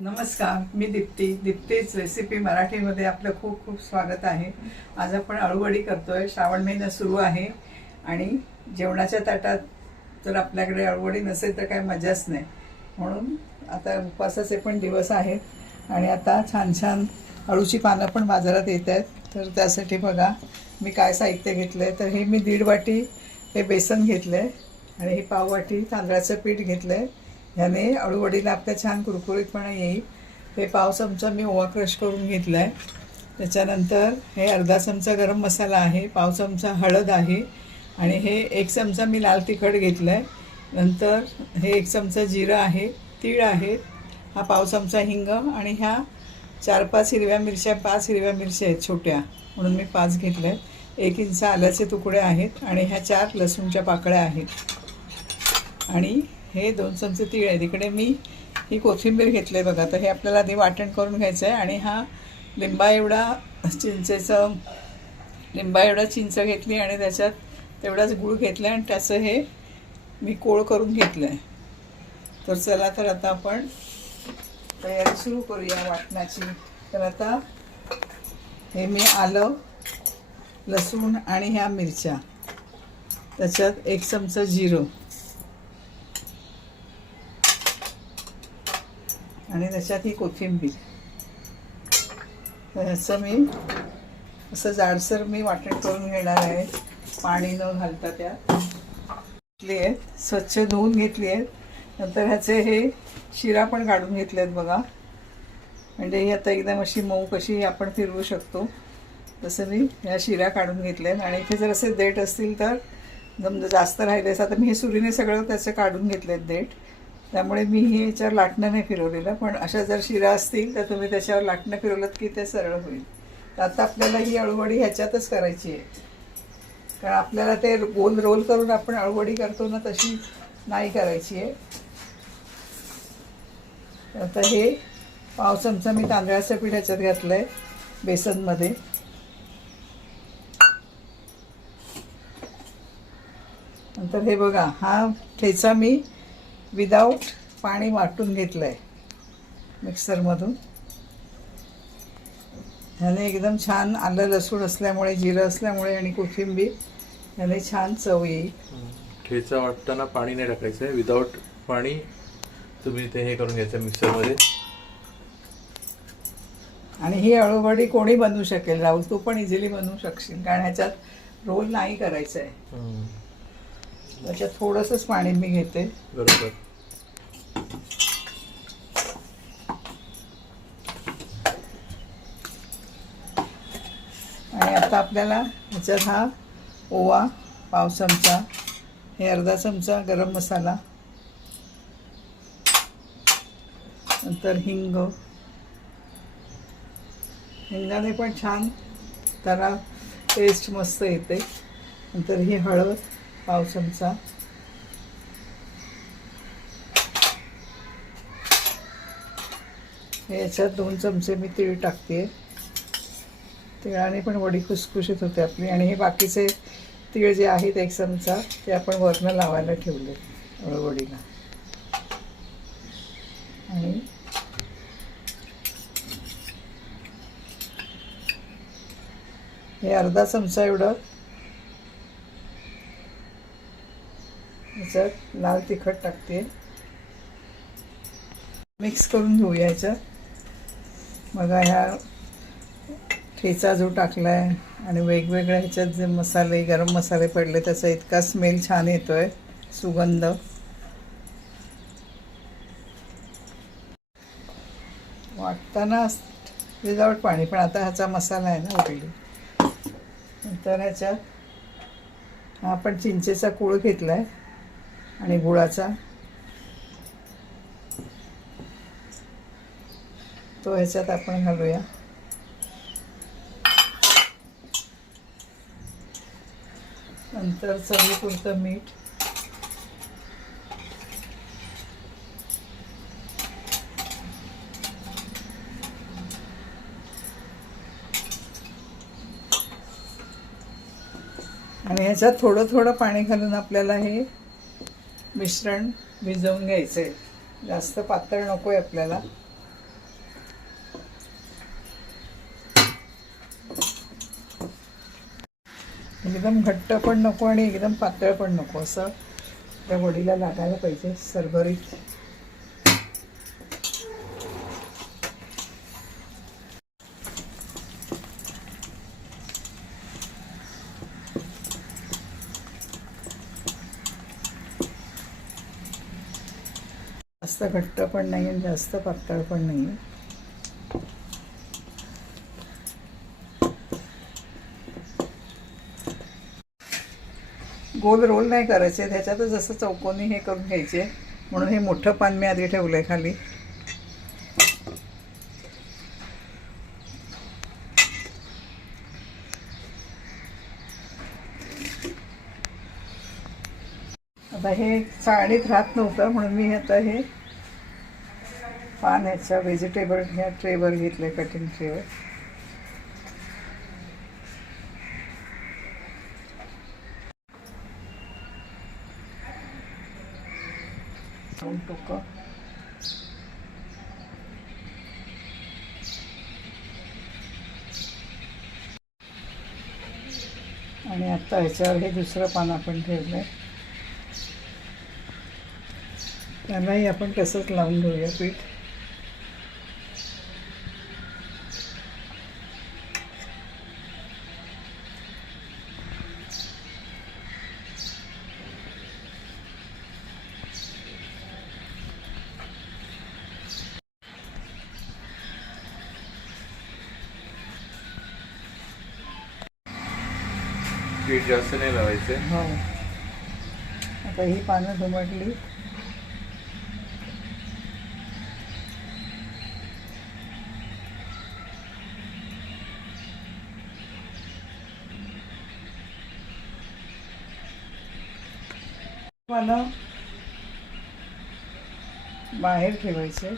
नमस्कार मी दीप्ती. दीप्तीच रेसिपी मराठीमध्ये आपलं खूप खूप स्वागत आहे. आज आपण अळूवडी करतोय. श्रावण महिना सुरू आहे आणि जेवणाच्या ताटात जर आपल्याकडे अळूवडी नसेल तर काय मजाच नाही. म्हणून आता उपवासाचे पण दिवस आहेत आणि आता छान छान अळूची पानं पण बाजारात येत आहेत. तर त्यासाठी बघा मी काय साहित्य घेतलं आहे तर हे मी दीड वाटी हे बेसन घेतलं आहे आणि हे पाव वाटी तांदळाचं पीठ घेतलं आहे ह्याने अळूवडीला आपल्या छान कुरकुरीतपणा येईल. हे पाव चमचा मी ओवा क्रश करून घेतला आहे त्याच्यानंतर हे अर्धा चमचा गरम मसाला आहे पाव चमचा हळद आहे आणि हे एक चमचा मी लाल तिखट घेतलं आहे नंतर हे एक चमचा जिरं आहे तीळ आहे हा पाव चमचा हिंग आणि ह्या चार पाच हिरव्या मिरच्या पाच हिरव्या मिरच्या आहेत छोट्या म्हणून मी पाच घेतल्या. आहेत एक इंच आल्याचे तुकडे आहेत आणि ह्या चार लसूणच्या पाकळ्या आहेत. आणि हे दोन चमचे तीळ आहेत. इकडे मी ही कोथिंबीर घेतली आहे बघा. तर हे आपल्याला आधी वाटण करून घ्यायचं आहे आणि हा लिंबा एवढा चिंचेचं लिंबा एवढा चिंच घेतली आणि त्याच्यात तेवढाच गूळ घेतला आणि त्याचं हे मी कोळ करून घेतलं आहे तर चला तर आता आपण तयारी सुरू करूया वाटणाची. तर आता हे मी आलं लसूण आणि ह्या मिरच्या. त्याच्यात एक चमचा जिरं. आणि त्याच्यात ही कोथिंबीर. तर ह्याचं मी असं जाडसर मी वाटण करून घेणार आहे. पाणी न घालता त्यात घेतली आहेत. स्वच्छ धुवून घेतली आहेत. नंतर ह्याचे हे शिरा पण काढून घेतले आहेत बघा. म्हणजे ही आता एकदम अशी मऊ कशी आपण फिरवू शकतो. तसं मी ह्या शिरा काढून घेतल्या आहेत. आणि इथे जर असे देठ असतील तर समजा जास्त राहिले असं. आता मी हे सुरीने सगळं त्याचं काढून घेतले आहेत देठ. त्यामुळे मी हे याच्यावर लाटणं नाही फिरवलेलं पण अशा जर शिरा असतील तर तुम्ही त्याच्यावर लाटणं फिरवलं की ते सरळ होईल. तर आता आपल्याला ही अळूवडी ह्याच्यातच करायची आहे. कारण आपल्याला ते गोल रोल करून आपण अळवडी करतो ना तशी नाही करायची आहे. आता हे पाव चमचा मी तांदळाचं पीठ ह्याच्यात घातलं आहे बेसनमध्ये. नंतर हे बघा हा ठेचा मी विदाऊट पाणी वाटून घेतलं आहे मिक्सरमधून. ह्याने एकदम छान आलं लसूण असल्यामुळे जिरं असल्यामुळे आणि कोथिंबीर ह्याने छान चव येईल. ठेचा वाटताना पाणी नाही टाकायचं आहे विदाऊट पाणी तुम्ही ते हे करून घ्यायचं मिक्सरमध्ये. आणि ही अळूवडी कोणी बनवू शकेल राहुल? तू पण इझिली बनवू शकशील कारण ह्याच्यात रोल नाही करायचं आहे त्याच्यात थोडंसंच पाणी मी घेते. बरोबर. आणि आता आपल्याला ह्याच्यात हा ओवा पाव चमचा हे अर्धा चमचा गरम मसाला नंतर हिंग. हिंगाने पण छान त्याला टेस्ट मस्त येते. नंतर ही हळद पाव चमचा याच्यात दोन चमचे मी तीळ टाकते तिळाने पण वडी खुसखुशीत होते आपली. आणि हे बाकीचे तीळ जे आहेत एक चमचा ते आपण वरनं लावायला ठेवले वडीला. आणि हे अर्धा चमचा एवढं याच्यात लाल तिखट टाकते. मिक्स करून घेऊया याच्यात. बघा ह्या ठेचा जो टाकला आहे आणि वेगवेगळ्या ह्याच्यात जे मसाले गरम मसाले पडले त्याचा इतका स्मेल छान येतो आहे सुगंध. वाटताना विदाऊट पाणी पण आता ह्याचा मसाला आहे ना उरली नंतर ह्याच्यात हा आपण चिंचेचा कूळ घेतला आहे आणि गुळाचा. तो ह्याच्यात आपण घालूया. नंतर चवीपुरतं मीठ. आणि ह्याच्यात थोडं थोडं पाणी घालून आपल्याला हे मिश्रण भिजवून घ्यायचं. आहे जास्त पातळ नको आहे आपल्याला. एकदम घट्ट पण नको आणि एकदम पातळ पण नको. असं त्या वडीला लागायला पाहिजे सरभरीत. जास्त घट्ट पण नाही आणि जास्त पातळ पण नाही. गोल रोल नाही करायचे त्याच्यातच असं चौकोनी हे करून घ्यायचे म्हणून हे मोठं पान मी आधी ठेवलंय खाली. आता हे चाळणीत राहत नव्हतं म्हणून मी आता हे पान ह्याच्या व्हेजिटेबल ह्या ट्रेवर घेतले कटिंग ट्रेवर दोन टोकं. आणि आता ह्याच्यावर हे दुसरं पान आपण ठेवलंय. त्यांनाही आपण तसंच लावून घेऊया पीठ. जास्त नाही लावायचे. हो. आता ही पानं दुमटली. पानं बाहेर ठेवायचे.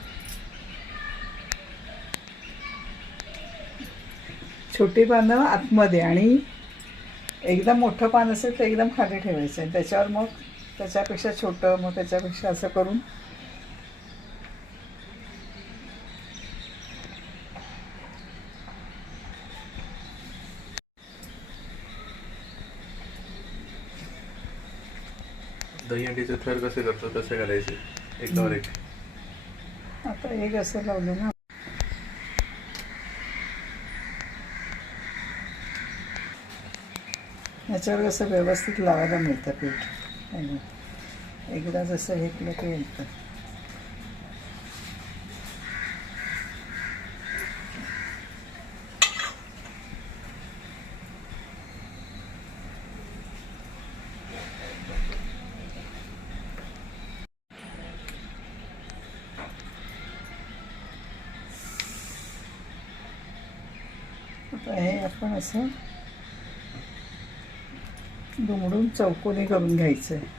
छोटी पानं आतमध्ये आणि एकदम मोठं पान असेल तर एकदम खाली ठेवायचं. आहे त्याच्यावर मग त्याच्यापेक्षा छोटं मग त्याच्यापेक्षा असं करून दही अंडीचे थर कसे करतो तसे करायचे एकावर एक. आता एक असं लावलं ना? याच्यावर असं व्यवस्थित लावायला मिळतं पीठ. आणि एकदा जसं हे केलं ते येतं. हे आपण असं दुमडून चौकोनी करून घ्यायचं आहे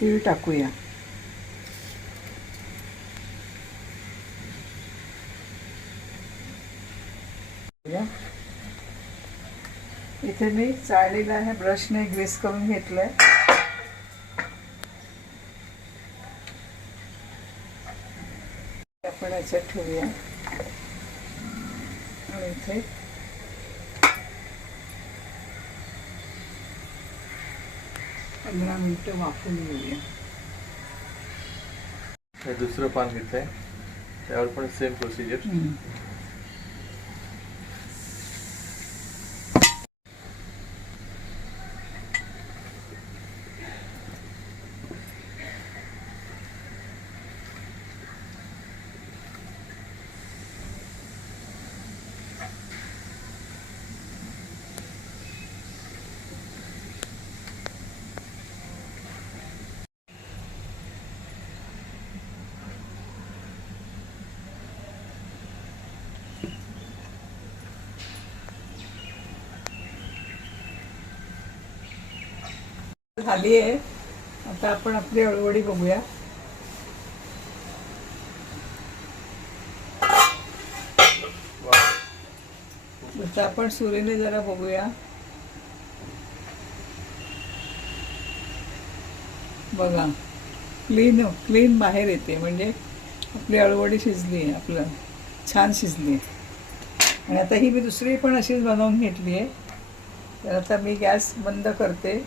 तीळ टाकूया. इथे मी चाळलेला ह्या ब्रशने ग्रीस करून घेतलंय. आपण याच्यात ठेवूया. आणि इथे पंधरा मिनिटं वाफून घेऊया. हे दुसरं पान घेतलंय. त्यावर पण सेम प्रोसिजर खाली झाली आहे. आता आपण आपली अळवडी बघूया. आता आपण सुरीने जरा बघूया. बघा क्लीन क्लीन बाहेर येते. म्हणजे आपली अळवडी शिजली आहे आपलं छान शिजली आहे. आणि आता ही मी दुसरी पण अशीच बनवून घेतली आहे. तर आता मी गॅस बंद करते.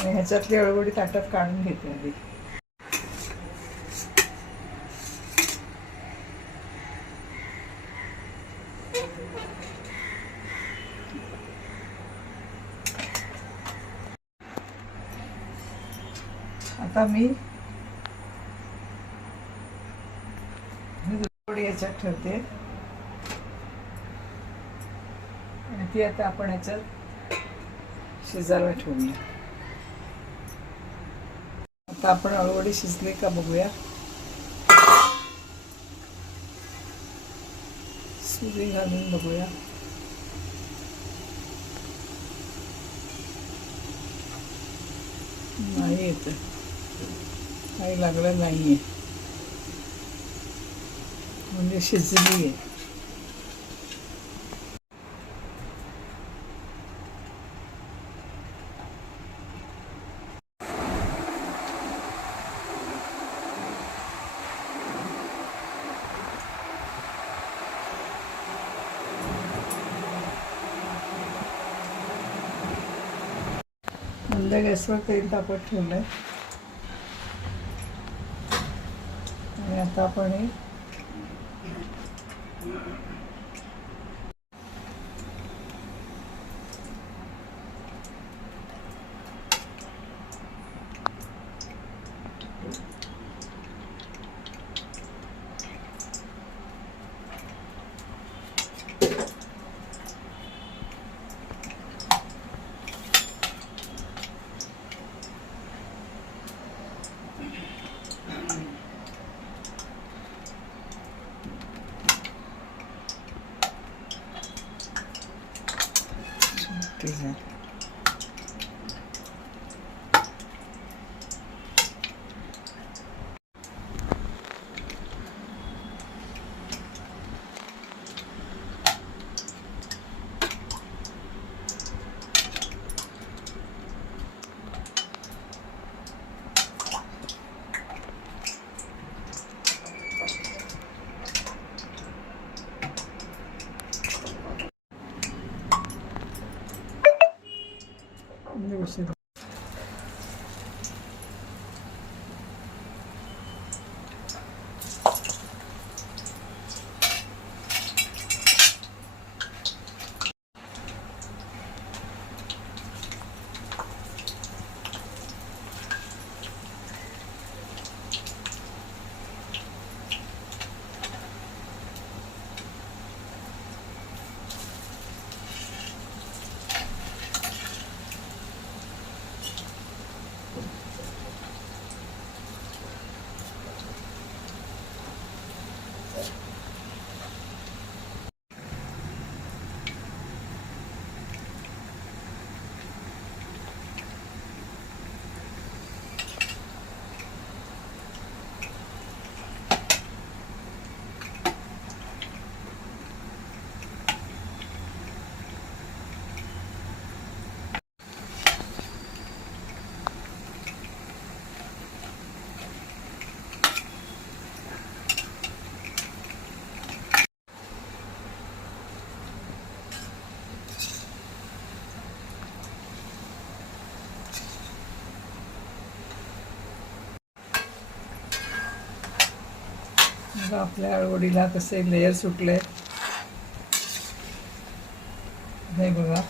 आणि ह्याच्यातली अळवडी ताटात काढून घेते आधी. आता मी याच्यात ठेवते. आणि ती आता आपण ह्याच्यात शिजायला ठेवूया. आता आपण अळवडी शिजली का बघूया. सुरी घालून बघूया. नाही येत. काही लागलं नाही आहे म्हणजे शिजली आहे मंद गॅसवर तेल तापत ठेवलं आहे आणि आता आपण हे आपल्या अळवडीला कसे लेअर सुटले. नाही बघा.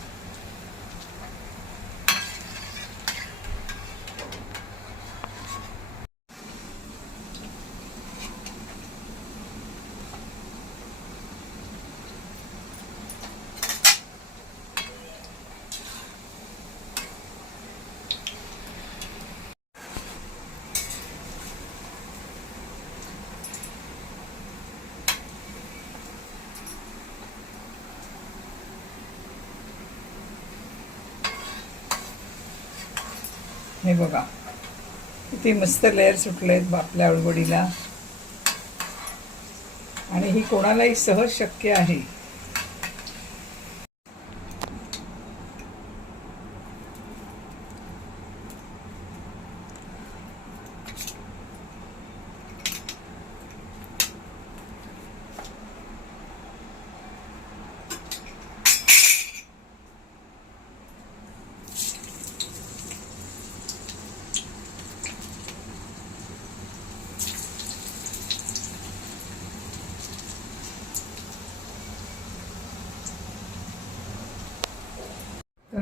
हे बघा. किती मस्त लेअर सुटले आहेत आपल्या अळगोडीला आणि ही कोणालाही सहज शक्य आहे.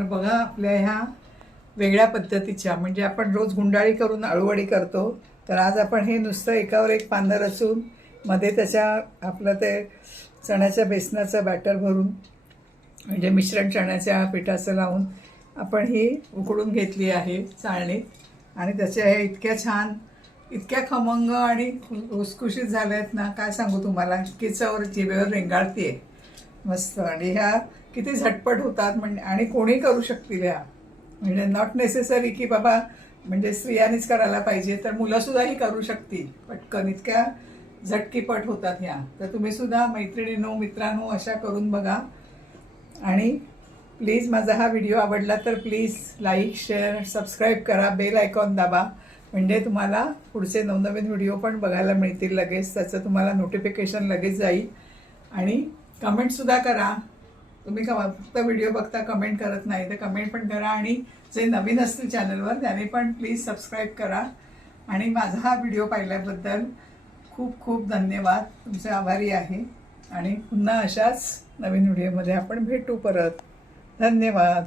बघा आपल्या ह्या वेगळ्या पद्धतीच्या. म्हणजे आपण रोज गुंडाळी करून अळूवडी करतो तर आज आपण हे नुसतं एकावर एक पानं रचून मध्ये त्याच्या आपलं ते चण्याच्या बेसनाचं बॅटर भरून म्हणजे मिश्रण चण्याच्या पिठाचं लावून आपण ही उकडून घेतली आहे चाळणीत. आणि त्याच्या ह्या इतक्या छान इतक्या खमंग आणि खुसखुशीत झाल्या आहेत ना काय सांगू तुम्हाला? की चवर जिभेवर आहे मस्त. आणि ह्या किती झटपट होतात म्हणजे आणि कोणी करू शकतील ह्या म्हणजे नॉट नेसेसरी की बाबा म्हणजे स्त्रियांनीच करायला पाहिजे तर मुलंसुद्धाही करू शकतील. पटकन इतक्या झटकीपट होतात ह्या तर तुम्ही सुद्धा मैत्रिणींनो मित्रांनो अशा करून बघा. आणि प्लीज माझा हा व्हिडिओ आवडला तर प्लीज लाईक शेअर सबस्क्राईब करा. बेल आयकॉन दाबा. म्हणजे तुम्हाला पुढचे नवनवीन व्हिडिओ पण बघायला मिळतील लगेच. त्याचं तुम्हाला नोटिफिकेशन लगेच जाईल. आणि कमेंटसुद्धा करा. तुम्ही का फक्त व्हिडिओ बघता कमेंट करत नाही तर कमेंट पण करा आणि जे नवीन असतील चॅनलवर त्याने पण प्लीज सबस्क्राईब करा. आणि माझा हा व्हिडिओ पाहिल्याबद्दल खूप खूप धन्यवाद. तुमचे आभारी आहे. आणि पुन्हा अशाच नवीन व्हिडिओमध्ये आपण भेटू परत. धन्यवाद.